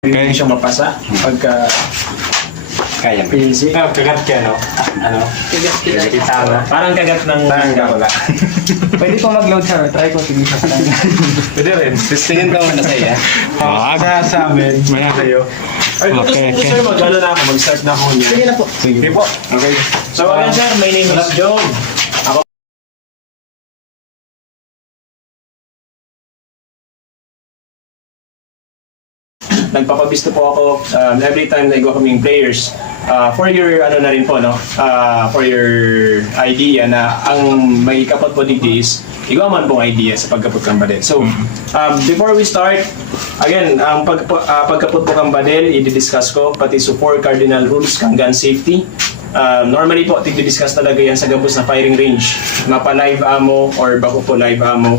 Hindi siya mapasa pagka Kaya mo. PNC. Kagat ka, no? Ano? Kagat. Kitara. Parang kagat ng wala. Pwede po mag-load sir. Try ko. Sige, sa lang. Pwede rin. Tingin ka muna sa'yo. Sa amin, maya kayo. Ay, Okay, okay. sir, mag-ano na ako, mag-start na ako niya. Sige na po. Sige po. Okay. So again sir, my name is Joe. Ako nagpapabisto po ako every time na igawa kaming players for your ano na rin po no for your idea na ang may kapot po digdi is igawa man pong idea sa pagkapot kang badel. So before we start again ang pagkapot po kang badel i-discuss ko pati so 4 cardinal rules kang gun safety. Normally po tig-discuss talaga yan sa gabos na firing range, mapa live ammo or bako po live ammo,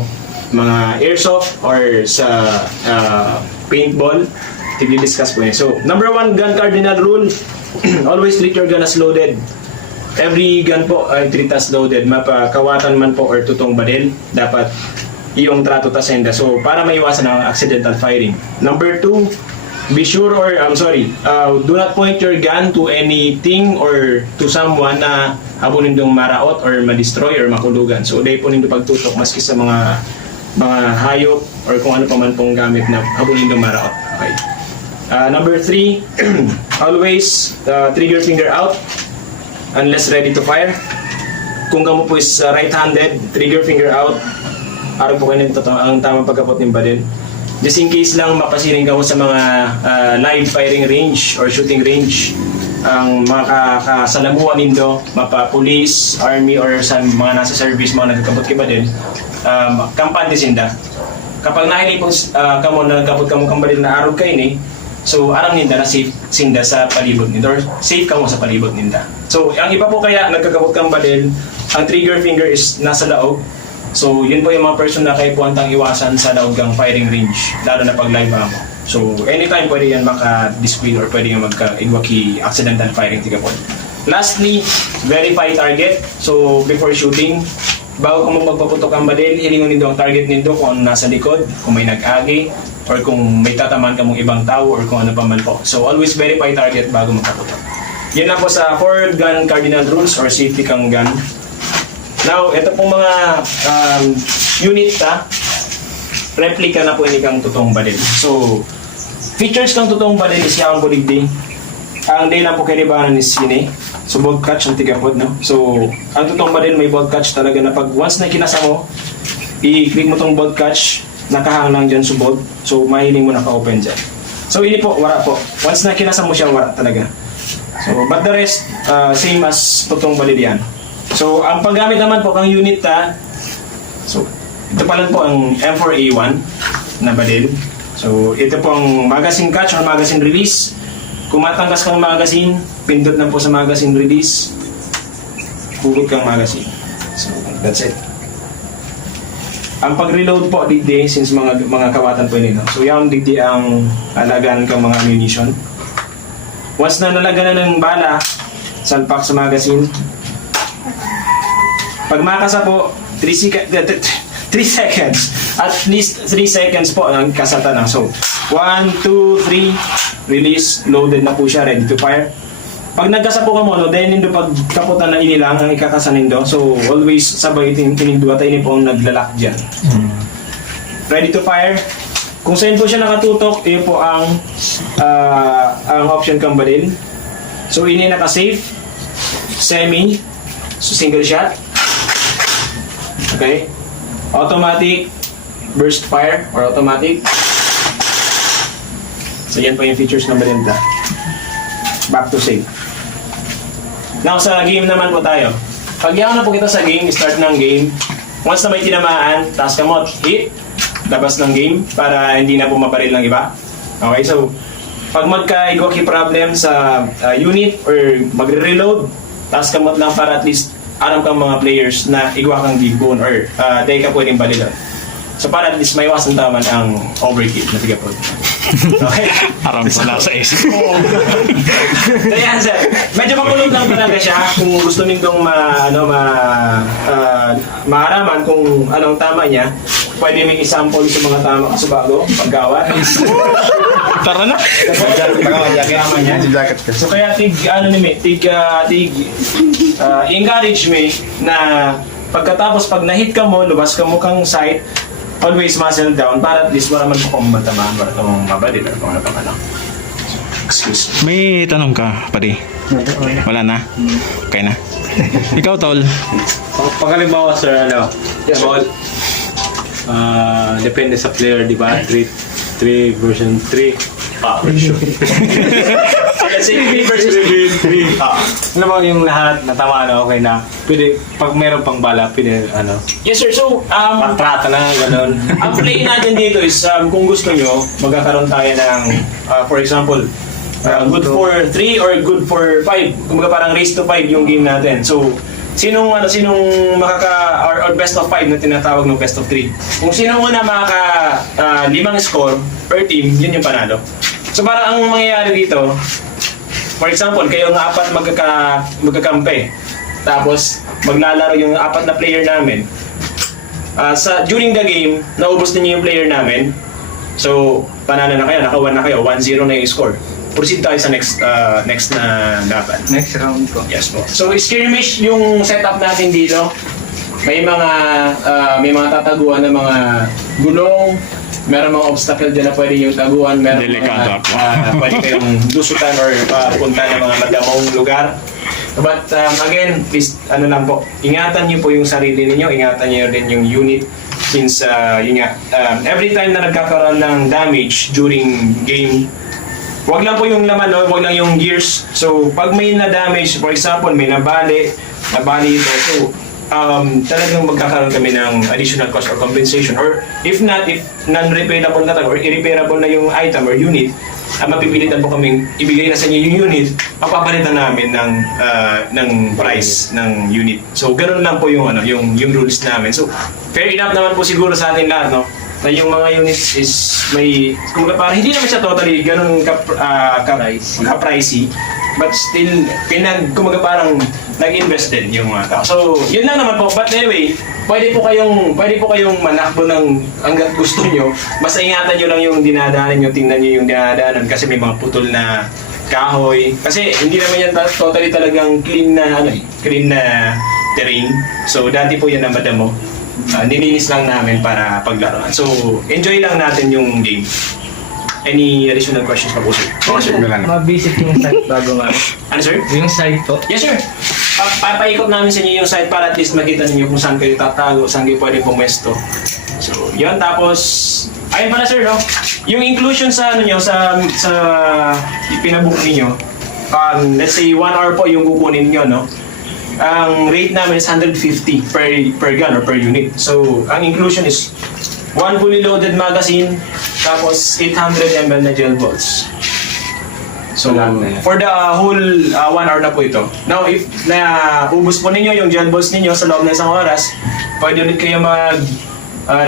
mga airsoft or sa paintball, tig-discuss po yan. So, number 1 gun cardinal rule, always treat your gun as loaded. Every gun po ay treat as loaded, mapakawatan man po or tutong badel, dapat iyong trato tasenda. So, para maiwasan ang accidental firing. Number 2, be sure or do not point your gun to anything or to someone na habunin dong maraot or ma-destroy or makulugan. So, dahil po nindo pagtutok maski sa mga hayop or kung ano pa man pong gamit na habunin dong maraot. Okay. Number 3, always trigger finger out unless ready to fire. Kung kamo po is right-handed, trigger finger out. Araw po kayo ang tamang pagkapot ng badel. Just in case lang mapasiring ka mo sa mga live firing range or shooting range, ang mga kasalamuhan nindo, mapa police, army or sa mga nasa service mga nagkakabot kay badel, kampante sinda. Kapag nahili po kamo na nagkabot kamo kang badel na araw kayo ni, so aram ninda na safe sinda sa palibot ninda or safe kamo sa palibot ninda. So ang iba po kaya nagkakabot kang badel, ang trigger finger is nasa laog. So, yun po yung mga person na kayo puwantang iwasan sa laogang firing range, lalo na pag live ammo. So, anytime pwede yan maka-disqueen or pwede yan magka-iwaki accidental firing tigapon. Lastly, verify target. So, before shooting, bago ka mo magpaputok ang badel, hilingon nindo ang target nindo kung ano nasa likod, kung may nag-agi, or kung may tatamaan ka mong ibang tao, or kung ano pa man po. So, always verify target bago magpaputok. Yan na po sa 4 gun cardinal rules or safety kang gun. Now, ito pong mga unit replica na po ini kang totoong badel. So, features kang totoong badel is yung buligdi. Ang day lang po kailangan is yun So, bolt catch ang tigapod, no? So, ang totoong badel may bolt catch talaga na pag once na kinasa mo, i-click mo tong bolt catch, nakahang lang dyan sa bolt. So, mahiling mo naka-open dyan. So, ini po, wala po. Once na kinasa mo siya, wala talaga. So, but the rest, same as totoong badel yan. So, ang paggamit naman po kang unit so, ito pala po ang M4A1 na badil. So, ito po ang magazine catch or magazine release. Kung matangkas kang magazine, pindot na po sa magazine release, hugot kang magazine. So, that's it. Ang pag-reload po, digdi, since mga kawatan po nito. So, yung digdi ang alagaan kang mga ammunition. Once na nalagan na ng bala, salpak sa magazine, pag makasa po, 3 seconds. At least 3 seconds po ang kasata na. So, 1, 2, 3, release, loaded na po siya, ready to fire. Pag nagkasa po ka mo, then nindo pag kaputan na inilang ang ikakasanin do. So, always sabay tinindo at ini po ang naglalak dyan. Ready to fire. Kung saan po siya nakatutok, yun po ang option kang badil. So, ini naka-safe, semi, so single shot. Okay? Automatic burst fire or automatic. So yan po yung features ng Balinta. Back to safe. Now sa game naman po tayo. Pag yaw na po kita sa game, start ng game. Once na may tinamaan, taas ka mo, hit, labas ng game para hindi na po mabaril ng iba. Okay, so pag magka-igwaki problem sa unit or magre-reload, taas ka mo lang para at least alam kang mga players na igwa kang gibon or dahil ka pwedeng balilan. So para at least may iwasan taman ang overkill na tigapod. Okay? Aram ko na sa isip. So yan sir, medyo makulog lang talaga siya kung gusto nindong maaraman kung anong tama niya. pwede may isample sa mga tama sa bago, paggawa. Tara na. Jacket ka. So kaya encourage me na pagkatapos pag na-hit ka mo, lubas ka mo kang site, always muscle down para at least wala man po kong matamaan, wala kong mabalit or kung ano pang ano. Excuse me. May tanong ka, pare. Wala na? Okay na. Ikaw, Tol. Pagkalimbawa, sir, ano, Yeah, ball, depende sa player, di ba? 3 version 3. Let's say 3 versus 3. Alam mo yung lahat natama na okay na. Pwede, pag meron pang bala, pwede, ano, Yes sir, so patrata na, gano'n. ang play natin dito is kung gusto nyo, magkakaroon tayo ng for example, good for 3 or good for 5. Kumbaga parang race to 5 yung game natin. So, sinong makaka or best of 5 na tinatawag ng best of 3. Kung sino muna makaka 5 score per team, yun yung panalo. So parang ang mangyayari dito, for example, kayo ng 4 magkakampi. Tapos maglalaro yung 4 na player namin. During the game, naubos niyo yung player namin. So, panalo na kayo, naka-1 na kayo, 1-0 na yung score. Proceed tayo sa next na laban. Next round ko. Yes po. So skirmish yung setup natin dito. May mga tataguan ng mga gulong, meron mga obstacle dyan na pwede yung taguan, meron Delikado ako. pwede kayong lusutan or punta ng mga madamong lugar. But again, please, lang po, ingatan niyo po yung sarili niyo, ingatan niyo rin yung unit since every time na nagkakaroon ng damage during game, wag lang po yung laman, no? Wag lang yung gears. So, pag may na-damage, for example, may nabali ito, so, talagang magkakaroon kami ng additional cost or compensation. Or, if not, if non-repairable na or irrepairable na yung item or unit, mapipilitan po kaming ibigay na sa inyo yung unit, papapalitan namin ng price ng unit. So, ganun lang po yung rules namin. So, fair enough naman po siguro sa atin lahat, no? Na yung mga units is may, kumbaga parang hindi naman siya totally ganun ka-pricey, but still kumbaga parang nag-invest din yung mga tao. So, yun lang naman po. But anyway, pwede po kayong manakbo ng hanggat gusto nyo. Basta ingatan nyo lang yung dinadaanan nyo, tingnan nyo yung dinadaanan kasi may mga putol na kahoy. Kasi hindi naman yan totally talagang clean na terrain. So, dati po yan na madamo. Nilinis lang namin para paglaruan. So, enjoy lang natin yung game. Any additional questions pa po, sir? Ma-visit yung site bago nga. Ano, sir? Yung site po. Yes, sir. Papaikot namin sa inyo yung site para at least makita ninyo kung saan kayo tatago, saan kayo pwede pumesto. So, yun. Tapos, ayun pala, sir, no? Yung inclusion sa pinabook ninyo, let's say 1 hour po yung kukunin nyo, no? Ang rate namin is 150 per gun or per unit. So, ang inclusion is 1 fully loaded magazine, tapos 800 ml na gel balls. So, for the whole 1 hour na po ito. Now, if ubus po ninyo yung gel balls ninyo sa loob ng isang oras, pwede ulit kayo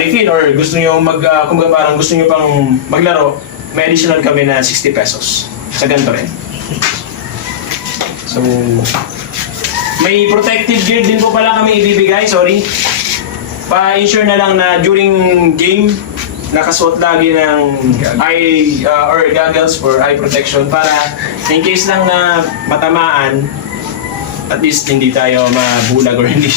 refill or gusto nyo kumbaga parang gusto nyo pang maglaro, may additional kami na 60 pesos. Sa ganito rin. So, may protective gear din po pala kami ibibigay, sorry. Pa-ensure na lang na during game, nakasuot lagi ng eye or goggles for eye protection para in case lang na matamaan, at least hindi tayo mabulag or hindi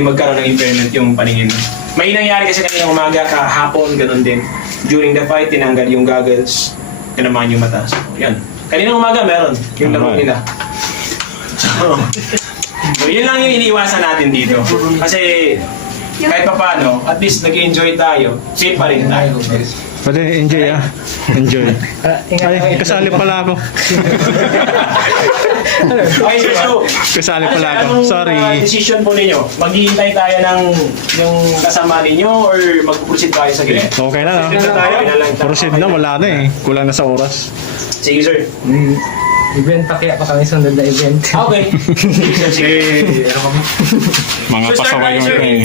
magkaroon ng impairment yung paningin. May nangyari kasi kanina umaga, kahapon, ganun din. During the fight, tinanggal yung goggles, tinamaan yung mata. So, yan. Kanina umaga meron, yung laro nila. So, yun lang yung iniiwasan natin dito. Kasi kahit pa paano, at least nag-enjoy tayo, safe pa rin tayo. Pwede, enjoy Enjoy. Ay, kasali pala ako. Okay, sir, so, Kasali pala ako. anong, Sorry. decision po ninyo? Maghihintay tayo ng yung kasama ninyo or mag-proceed tayo sa game? Okay na, no? Proceed na tayo? Proceed na, wala na eh. Kulang na sa oras. Sige, sir. Event pa kaya pa kami sunod na event. Okay. Sige. Mga So, start pasaway tayo, mo sir. eh.